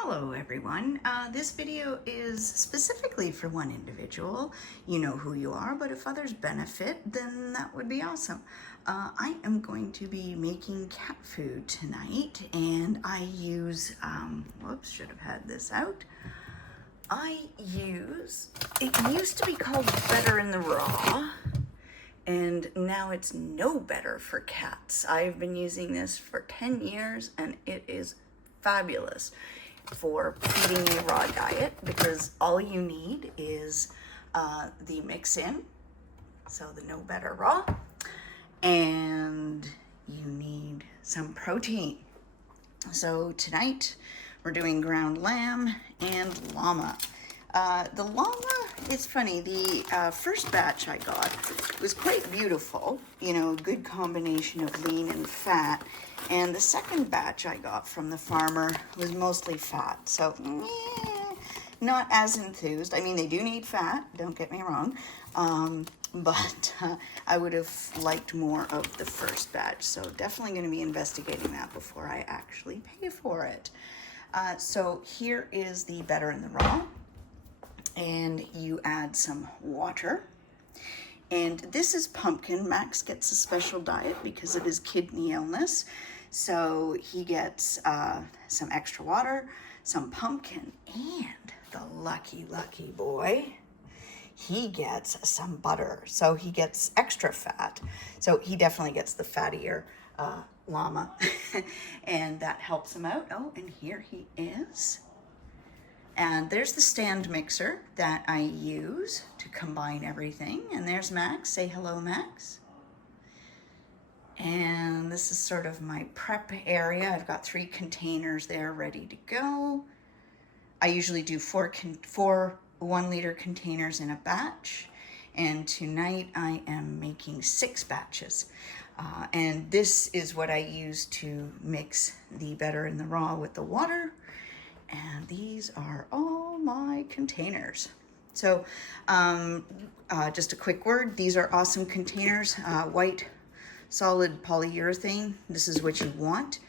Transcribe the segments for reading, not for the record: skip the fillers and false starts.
Hello everyone. This video is specifically for one individual. You know who you are, but if others benefit, then that would be awesome. I am going to be making cat food tonight, and I use, whoops, should have had this out. It used to be called Better in the Raw, and now it's No Better for cats. I've been using this for 10 years, and it is fabulous for feeding a raw diet because all you need is the mix-in, so the No Better Raw, and you need some protein. So tonight we're doing ground lamb and llama. The llama, it's funny, the first batch I got was quite beautiful, you know, good combination of lean and fat. And the second batch I got from the farmer was mostly fat. So, not as enthused. I mean, they do need fat, don't get me wrong. But I would have liked more of the first batch. So definitely going to be investigating that before I actually pay for it. So here is the Better in the Raw. And you add some water. And this is pumpkin. Max gets a special diet because of his kidney illness. So he gets some extra water, some pumpkin, and the lucky boy, he gets some butter. So he gets extra fat. So he definitely gets the fattier llama. And that helps him out. Oh, and here he is. And there's the stand mixer that I use to combine everything. And there's Max. Say hello, Max. And this is sort of my prep area. I've got 3 containers there ready to go. I usually do 4 1-liter containers in a batch. And tonight I am making 6 batches. And this is what I use to mix the Better in the Raw with the water. And these are all my containers. So just a quick word, these are awesome containers, white solid polyurethane. This is what you want.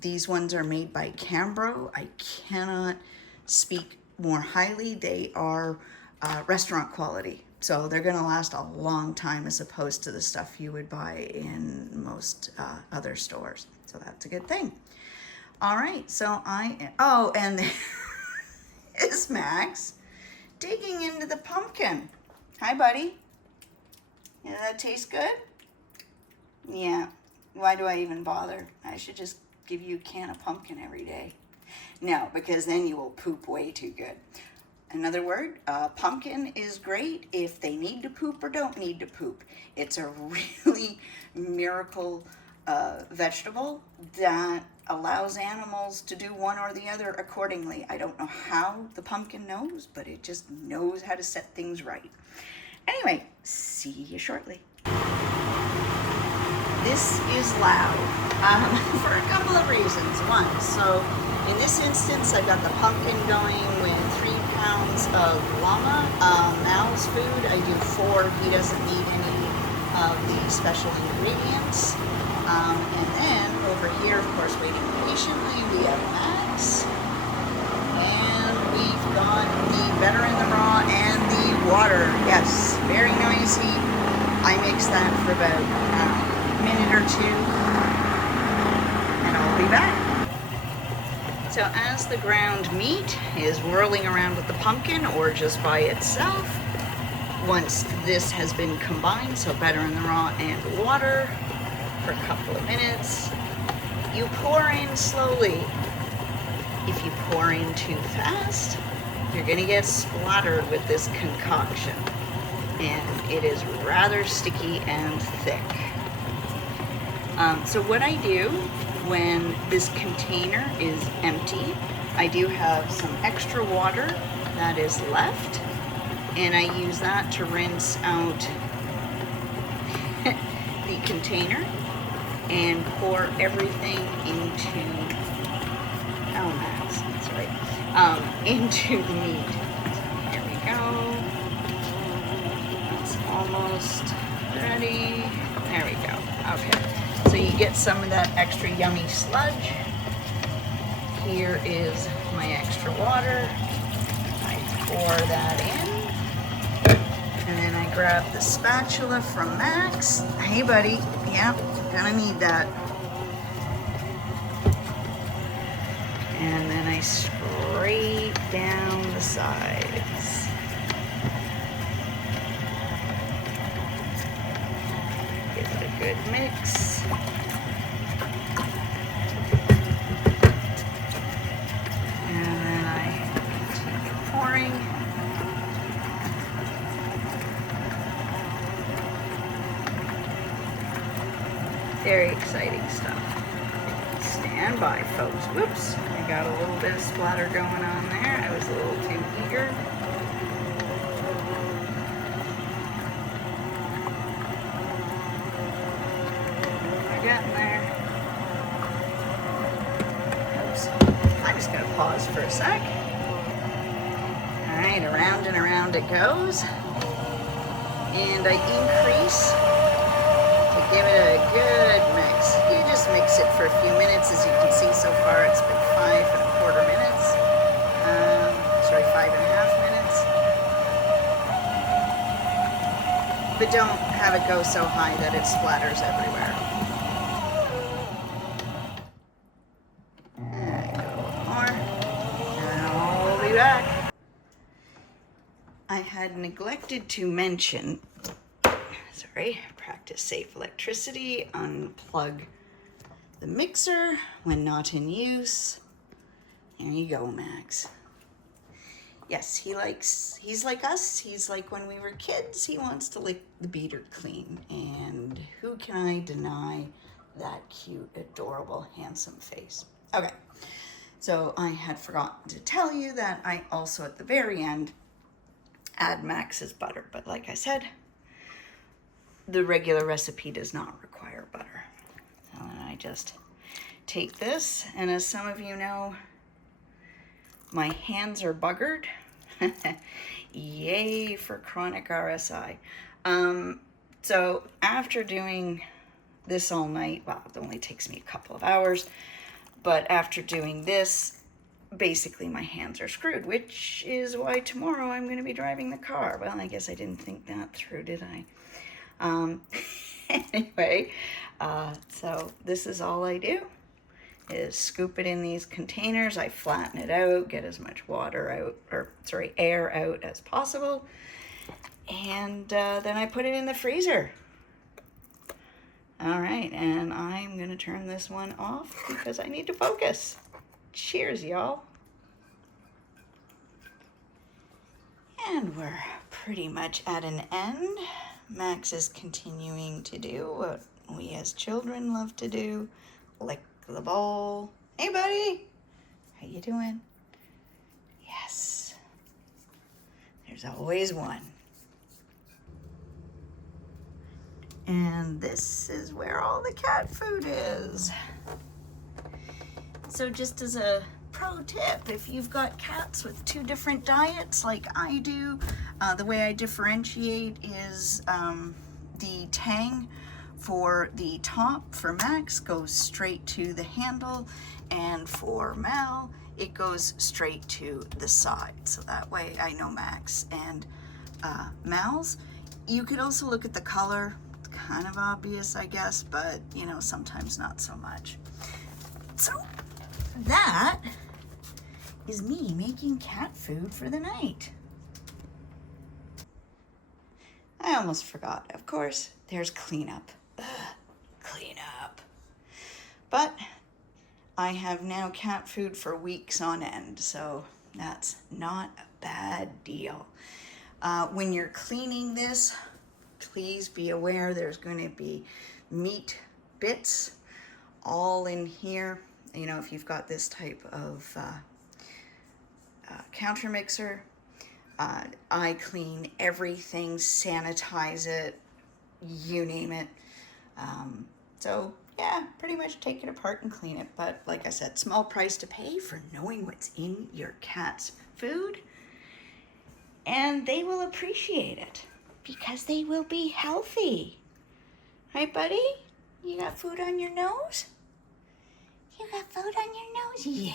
These ones are made by Cambro. I cannot speak more highly. They are restaurant quality. So they're gonna last a long time as opposed to the stuff you would buy in most other stores. So that's a good thing. All right, so and there is Max digging into the pumpkin. Hi, buddy. Yeah, that tastes good? Yeah, why do I even bother? I should just give you a can of pumpkin every day. No, because then you will poop way too good. Another word, pumpkin is great if they need to poop or don't need to poop. It's a really miracle vegetable that allows animals to do one or the other accordingly. I don't know how the pumpkin knows, but it just knows how to set things right. Anyway, see you shortly. This is loud for a couple of reasons. One, so in this instance, I've got the pumpkin going with 3 pounds of llama. Mal's food, I do 4. He doesn't need any of the special ingredients. And then over here, of course, waiting patiently, we have Max. And we've got the Better in the Raw and the water. Yes, very noisy. I mix that for about a minute or 2, and I'll be back. So as the ground meat is whirling around with the pumpkin or just by itself, once this has been combined, so Better in the Raw and water, for a couple of minutes, you pour in slowly. If you pour in too fast, you're going to get splattered with this concoction, and it is rather sticky and thick. So what I do when this container is empty, I do have some extra water that is left, and I use that to rinse out the container and pour everything into, into the meat. Here we go. That's almost ready. There we go. Okay. So you get some of that extra yummy sludge. Here is my extra water. I pour that in. And then I grab the spatula from Max. Hey buddy, yeah, gonna need that. And then I scrape down the sides. Give it a good mix. And then I continue pouring. Very exciting stuff. Stand by, folks. Whoops, I got a little bit of splatter going on there. I was a little too eager. We're getting there. Oops. I'm just going to pause for a sec. All right, around and around it goes. And I increase. Give it a good mix. You just mix it for a few minutes. As you can see so far, it's been 5¼ minutes. Sorry, 5½ minutes. But don't have it go so high that it splatters everywhere. And go a little more. And I'll be back. I had neglected to mention, practice safe electricity, unplug the mixer when not in use. There you go, Max. Yes, he's like us. He's like when we were kids. He wants to lick the beater clean. And who can I deny that cute, adorable, handsome face? Okay, so I had forgotten to tell you that I also at the very end add Max's butter. But like I said, the regular recipe does not require butter. So then I just take this, and as some of you know, my hands are buggered. Yay for chronic RSI. So after doing this all night, well, it only takes me a couple of hours, but after doing this, basically my hands are screwed, which is why tomorrow I'm going to be driving the car. Well, I guess I didn't think that through, did I? Anyway, so this is all I do is scoop it in these containers. I flatten it out, get as much air out as possible. And then I put it in the freezer. All right, and I'm going to turn this one off because I need to focus. Cheers, y'all. And we're pretty much at an end. Max is continuing to do what we as children love to do, lick the bowl. Hey, buddy. How you doing? Yes. There's always one. And this is where all the cat food is. So just as a pro tip, if you've got cats with 2 different diets like I do, the way I differentiate is the tang for the top for Max goes straight to the handle, and for Mal it goes straight to the side. So that way I know Max and Mal's. You could also look at the color. It's kind of obvious, I guess, but you know, sometimes not so much. So that is me making cat food for the night. I almost forgot. Of course, there's cleanup. Cleanup. But I have now cat food for weeks on end, so that's not a bad deal. When you're cleaning this, please be aware there's going to be meat bits all in here. You know, if you've got this type of counter mixer, I clean everything, sanitize it, you name it. So yeah, pretty much take it apart and clean it. But like I said, small price to pay for knowing what's in your cat's food. And they will appreciate it because they will be healthy. Right, buddy? You got food on your nose? You got food on your nose? Yeah.